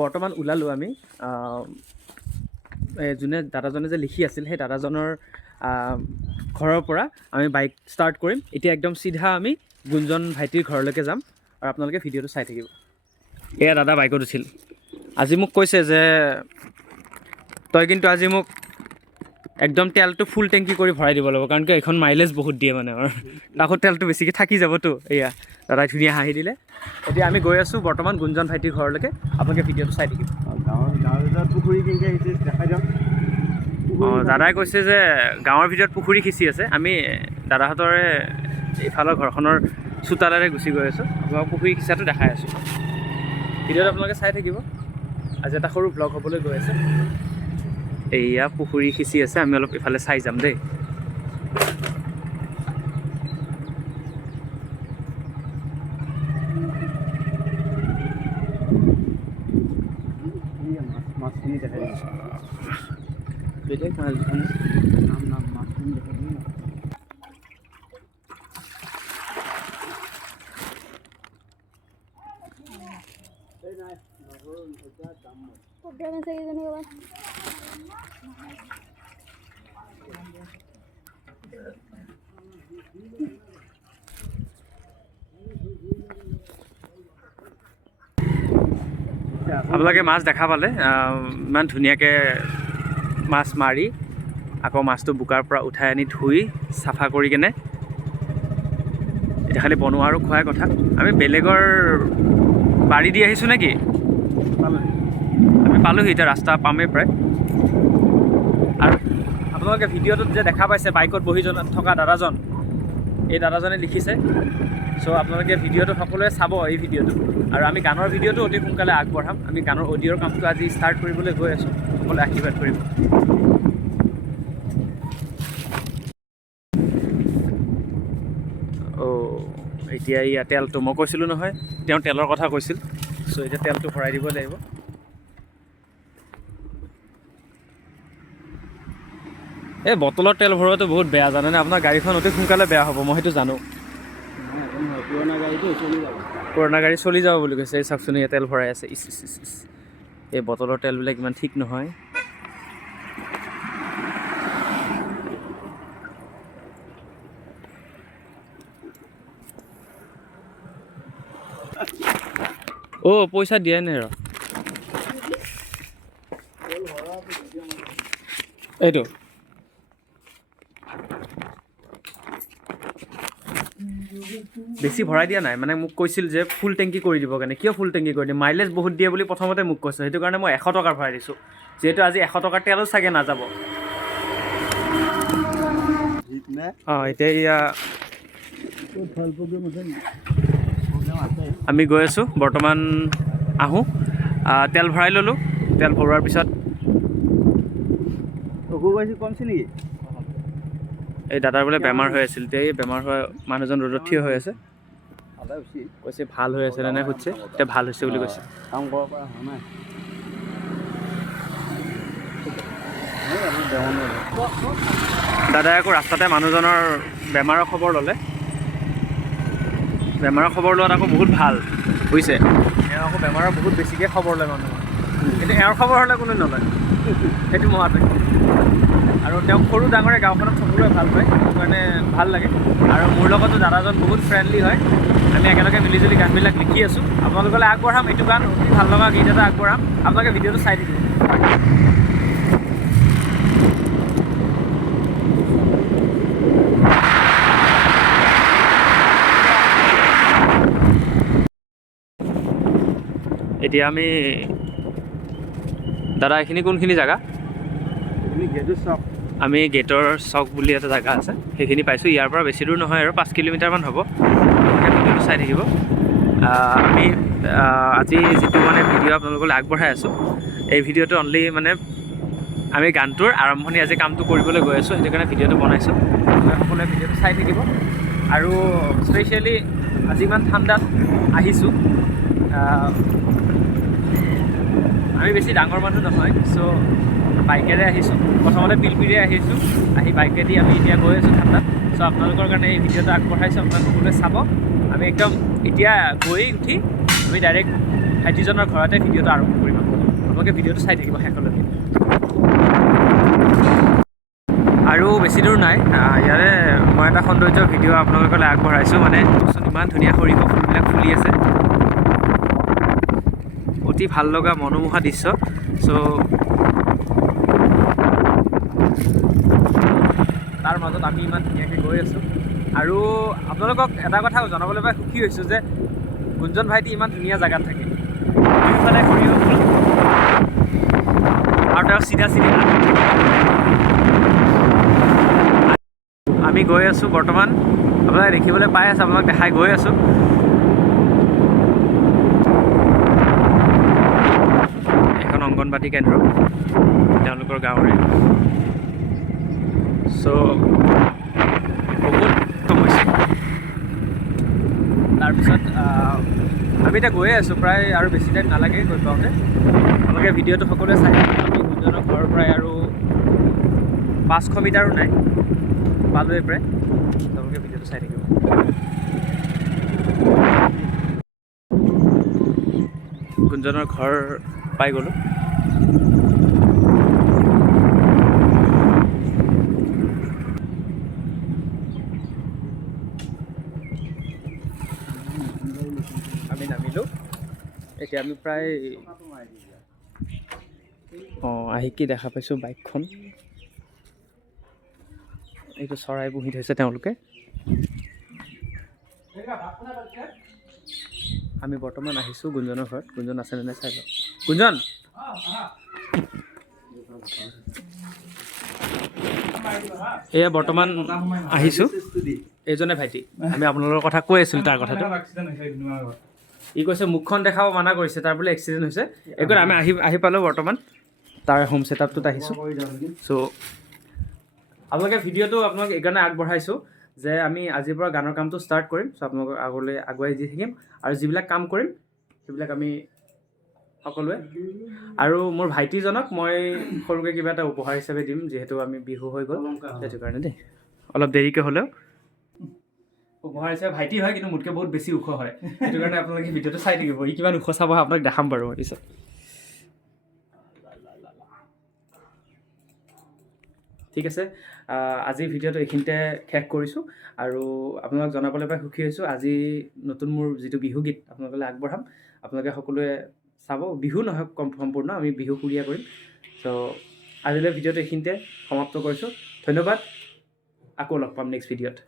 বৰ্তমান ওলালোঁ আমি যোনে দাদাজনে যে লিখি আছিল সেই দাদাজনৰ ঘৰৰ পৰা আমি বাইক ষ্টাৰ্ট কৰিম। এতিয়া একদম চিধা আমি গুঞ্জন ভাইটিৰ ঘৰলৈকে যাম আৰু আপোনালোকে ভিডিঅ'টো চাই থাকিব। এয়া দাদা বাইকত উঠিল। আজি মোক কৈছে যে তই কিন্তু আজি মোক একদম তেলটো ফুল টেংকি কৰি ভৰাই দিব লাগিব, কাৰণ কি এইখন মাইলেজ বহুত দিয়ে মানে আৰু আকৌ তেলটো বেছিকৈ থাকি যাবতো। এয়া দাদাই ধুনীয়া হাঁহি দিলে। এতিয়া আমি গৈ আছোঁ বৰ্তমান গুঞ্জন ভাইটিৰ ঘৰলৈকে। আপোনালোকে ভিডিঅ'টো চাই থাকিব। পুখুৰী কেনেকৈ আহিছে দেখাই দিয়ক। দাদাই কৈছে যে গাঁৱৰ ভিতৰত পুখুৰী সিঁচি আছে। আমি দাদাহঁতৰে ইফালৰ ঘৰখনৰ চোতালেৰে গুচি গৈ আছোঁ। আপোনালোকক পুখুৰী সিঁচাটো দেখাই আছোঁ। ভিডিঅ'টো আপোনালোকে চাই থাকিব। আজি এটা সৰু ব্লগ হ'বলৈ গৈ আছে। এয়া পুখুৰী সিঁচি আছে, আমি অলপ ইফালে চাই যাম দেই। মাছখিনি দেখাই দিছোঁ। বেলেগ মাছ মাছখিনি দেখাই দিম। আপোনালোকে মাছ দেখা পালে, ইমান ধুনীয়াকৈ মাছ মাৰি আকৌ মাছটো বোকাৰ পৰা উঠাই আনি ধুই চাফা কৰি কেনে এতিয়া খালি বনোৱা আৰু খোৱাৰ কথা। আমি বেলেগৰ বাৰী দি আহিছোঁ নেকি? আমি পালোহি, এতিয়া ৰাস্তা পামেই প্ৰায়। আৰু আপোনালোকে ভিডিঅ'টোত যে দেখা পাইছে বাইকত বহি থকা দাদাজন, এই দাদাজনে লিখিছে। চ' আপোনালোকে ভিডিঅ'টো সকলোৱে চাব এই ভিডিঅ'টো। আৰু আমি গানৰ ভিডিঅ'টো অতি সোনকালে আগবঢ়াম। আমি গানৰ অডিঅ'ৰ কামটো আজি ষ্টাৰ্ট কৰিবলৈ গৈ আছোঁ। সকলোৱে আশীৰ্বাদ কৰিব। এতিয়া ইয়াত তেলটো মই কৈছিলোঁ নহয়, তেওঁ তেলৰ কথা কৈছিল। চ' এতিয়া তেলটো ভৰাই দিব লাগিব। এই বটলৰ তেল ভৰোৱাটো বহুত বেয়া, জানেনে? আপোনাৰ গাড়ীখন অতি সোনকালে বেয়া হ'ব, মই সেইটো জানো। পুৰণা গাড়ী চলি যাব বুলি কৈছে। এই চাওকচোন, ইয়াত তেল ভৰাই আছে। ইচ ইচ ইচ ইচ, এই বটলৰ তেলবিলাক ইমান ঠিক নহয়। পইচা দিয়াই নাই ৰ। এইটো বেছি ভৰাই দিয়া নাই, মানে মোক কৈছিল যে ফুল টেংকি কৰি দিব কাৰণে। কিয় ফুল টেংকি কৰি দিম? মাইলেজ বহুত দিয়ে বুলি প্ৰথমতে মোক কৈছে, সেইটো কাৰণে মই 100 টকাৰ ভৰাই দিছোঁ। যিহেতু আজি 100 টকাৰ তেলো চাগে নাযাব। এতিয়া এয়া আমি গৈ আছোঁ বৰ্তমান। আহোঁ, তেল ভৰাই ল'লোঁ। তেল ভৰোৱাৰ পিছত কমছে নেকি? এই দাদাৰ বোলে বেমাৰ হৈ আছিল। এতিয়া এই বেমাৰ হোৱা মানুহজন ৰ'দত থিয় হৈ আছে। কৈছে ভাল হৈ আছে নে নাই সুধিছে, এতিয়া ভাল হৈছে বুলি কৈছে। কাম কৰিব পৰা হোৱা নাই। দাদাই আকৌ ৰাস্তাতে মানুহজনৰ বেমাৰৰ খবৰ ল'লে। বেমাৰৰ খবৰ লোৱাত আকৌ বহুত ভাল বুজিছে। এওঁ আকৌ বেমাৰৰ বহুত বেছিকৈ খবৰ লয় মানুহৰ, কিন্তু এওঁৰ খবৰ হ'লে কোনো নলয়। সেইটো মহাত্মা। আৰু তেওঁক সৰু ডাঙৰে গাঁওখনত সকলোৱে ভাল পায়, সেইটো কাৰণে ভাল লাগে। আৰু মোৰ লগতো দাদাজন বহুত ফ্ৰেণ্ডলি হয়। আমি একেলগে মিলিজুলি গানবিলাক লিখি আছোঁ। আপোনালোকলৈ আগবঢ়াম এইটো গান, অতি ভাল লগা গীত এটা আগবঢ়াম। আপোনালোকে ভিডিঅ'টো চাই থাকিব। এতিয়া আমি দাদা, এইখিনি কোনখিনি জেগা? আমি গেটৰ চক বুলি এটা জেগা আছে, সেইখিনি পাইছোঁ। ইয়াৰ পৰা বেছি দূৰ নহয় আৰু 5 কিলোমিটাৰমান হ'ব। ভিডিঅ'টো চাই থাকিব। আমি আজি যিটো মানে ভিডিঅ' আপোনালোকলৈ আগবঢ়াই আছোঁ, এই ভিডিঅ'টো অনলি মানে আমি গানটোৰ আৰম্ভণি আজি কামটো কৰিবলৈ গৈ আছোঁ, সেইটো কাৰণে ভিডিঅ'টো বনাইছোঁ। সকলোৱে ভিডিঅ'টো চাই থাকিব। আৰু স্পেচিয়েলি আজি ইমান ঠাণ্ডাত আহিছোঁ। আমি বেছি ডাঙৰ মানুহ নহয়, চ' বাইকেৰে আহিছোঁ। প্ৰথমতে পিলপিৰিয়ে আহিছোঁ, আহি বাইকেদি আমি এতিয়া গৈ আছোঁ ঠাণ্ডাত। চ' আপোনালোকৰ কাৰণে এই ভিডিঅ'টো আগবঢ়াইছোঁ, আপোনালোকে সকলোৱে চাব। আমি একদম এতিয়া গৈ উঠি আমি ডাইৰেক্ট ভাইটিজনৰ ঘৰতে ভিডিঅ'টো আৰম্ভ কৰিম। আপোনালোকে ভিডিঅ'টো চাই থাকিব শেষলৈকে। আৰু বেছি দূৰ নাই, ইয়াৰে মই এটা সৌন্দৰ্য ভিডিঅ' আপোনালোকলৈ আগবঢ়াইছোঁ। মানে ইমান ধুনীয়া সৰিয়হ ফুলবিলাক ফুলি আছে, অতি ভাল লগা মনোমোহা দৃশ্য। চ' তাৰ মাজত আমি ইমান ধুনীয়াকৈ গৈ আছোঁ। আৰু আপোনালোকক এটা কথা জনাবলৈ পাই সুখী হৈছোঁ যে গুঞ্জন ভাইটি ইমান ধুনীয়া জেগাত থাকে, দুয়োফালে সৰিয়হ ফুল আৰু তেওঁ চিধা চিধি আমি গৈ আছোঁ। বৰ্তমান আপোনালোকে দেখিবলৈ পাই আছে, আপোনালোক দেখাই গৈ আছোঁ। এখন অংগনবাদী কেন্দ্ৰ তেওঁলোকৰ গাঁৱৰে। চ' বহুত হৈছে। তাৰপিছত আমি এতিয়া গৈয়ে আছোঁ, প্ৰায় আৰু বেছি টাইম নালাগে গৈ পাওঁতে। আপোনালোকে ভিডিঅ'টো সকলোৱে চাই আমি গুঞ্জনৰ ঘৰৰ পৰাই আৰু 500 মিটাৰো নাই, পালোৱে প্ৰায়। তেওঁলোকে ভিডিঅ'টো চাই থাকিব। গুঞ্জনৰ ঘৰ পাই গ'লোঁ। আমি নামিলোঁ। এতিয়া আমি প্ৰায় আহি কি দেখা পাইছোঁ, বাইকখন এইটো চৰাই পুহি থৈছে তেওঁলোকে। আমি বৰ্তমান আহিছোঁ গুঞ্জনৰ ঘৰত। গুঞ্জন আছেনে নাই চাই লওঁ। গুঞ্জন, এয়া বৰ্তমান আহিছোঁ। এইজনে ভাইটি, আমি আপোনালোকৰ কথা কৈ আছিলোঁ তাৰ কথাটো। ই কৈছে মুখখন দেখাব মানা কৰিছে, তাৰ বোলে এক্সিডেণ্ট হৈছে। একো আমি আহি পালোঁ বৰ্তমান তাৰ হোম ছেটআপটোত আহিছোঁ। চ' আপোনালোকে ভিডিঅ'টো আপোনালোক এইকাৰণে আগবঢ়াইছোঁ যে আমি আজিৰ পৰা গানৰ কামটো ষ্টাৰ্ট কৰিম। চ' আপোনালোকক আগলৈ আগুৱাই দি থাকিম আৰু যিবিলাক কাম কৰিম সেইবিলাক আমি সকলোৱে। আৰু মোৰ ভাইটিজনক মই সৰুকৈ কিবা এটা উপহাৰ হিচাপে দিম, যিহেতু আমি বিহু হৈ গ'ল সেইটো কাৰণে দেই। অলপ দেৰিকৈ হ'লেও উপহাৰ হিচাপে ভাইটি হয়, কিন্তু মোতকৈ বহুত বেছি ওখ হয়। সেইটো কাৰণে আপোনালোকে ভিডিঅ'টো চাই থাকিব। ই কিমান ওখ চাব আপোনাক দেখাম বাৰু মই পিছত। ঠিক আছে, আজিৰ ভিডিঅ'টো এইখিনিতে শেষ কৰিছোঁ। আৰু আপোনালোক জনাবলৈ পাই সুখী হৈছোঁ। আজি নতুন মোৰ যিটো বিহু গীত আপোনালোকলৈ আগবঢ়াম, আপোনালোকে সকলোৱে চাব। বিহু নহয় সম্পূৰ্ণ, আমি বিহু সুৰীয়া কৰিম। চ' আজিলৈ ভিডিঅ'টো এইখিনিতে সমাপ্ত কৰিছোঁ। ধন্যবাদ, আকৌ লগ পাম নেক্সট ভিডিঅ'ত।